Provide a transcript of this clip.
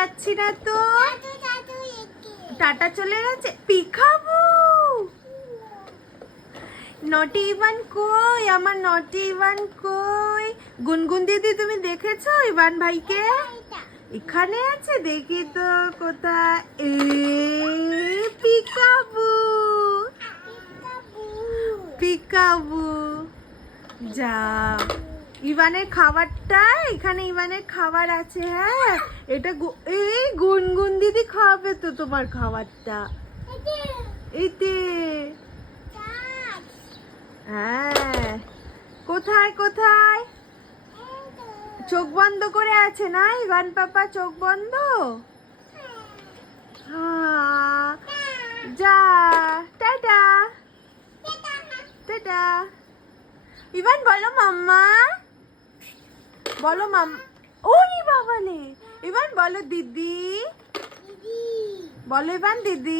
পাচ্ছি না তো। টাটা চলে গেছে। পিকাবু নটি ইভান কই? আমার নটি ইভান কই? গুনগুন দিদি তুমি দেখেছো ইভান ভাইকে? এখানে আছে, দেখি তো কোথায়। এ পিকাবু, পিকাবু যা। ইভানের খাবারটা এখানে, ইভানের খাবার আছে। হ্যাঁ, এটা এই গুনগুন দিদি খাবে তো তোমার খাবারটা। এতে হ্যাঁ, কোথায় কোথায়? চোখ বন্ধ করে আছে না ইভান পাপা? চোখ বন্ধ। যা, টাটা টাটা। ইভান বলো মাম্মা, বলো মাম। ওরে বাবালে, ইভান বলো দিদি, বলো ইভান দিদি।